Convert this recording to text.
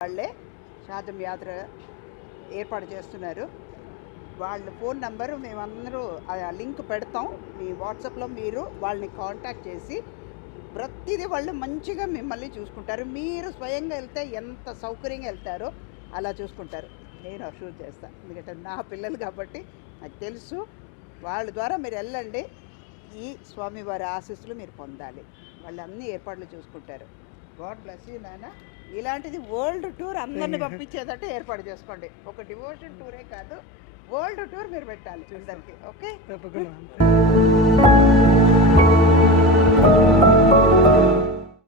వాళ్ళే శాతం యాత్ర ఏర్పాటు చేస్తున్నారు. వాళ్ళ ఫోన్ నెంబరు మేమందరూ ఆ లింక్ పెడతాం. మీ వాట్సాప్లో మీరు వాళ్ళని కాంటాక్ట్ చేసి ప్రతిదీ వాళ్ళు మంచిగా మిమ్మల్ని చూసుకుంటారు. మీరు స్వయంగా వెళ్తే ఎంత సౌకర్యంగా వెళ్తారో అలా చూసుకుంటారు. నేను అష్యూర్ చేస్తాను ఎందుకంటే నా పిల్లలు కాబట్టి నాకు తెలుసు. వాళ్ళ ద్వారా మీరు వెళ్ళండి. ఈ స్వామివారి ఆశీస్సులు మీరు పొందాలి. వాళ్ళు అన్ని ఏర్పాట్లు చూసుకుంటారు. గాడ్ బ్లెస్ యూ నాన్న. ఇలాంటిది వరల్డ్ టూర్ అందరిని పంపించేదట్టు ఏర్పాటు చేసుకోండి. ఒక డివోషన్ టూరే కాదు వరల్డ్ టూర్ మీరు పెట్టాలి అందరికి ఓకే? తప్పకుండా.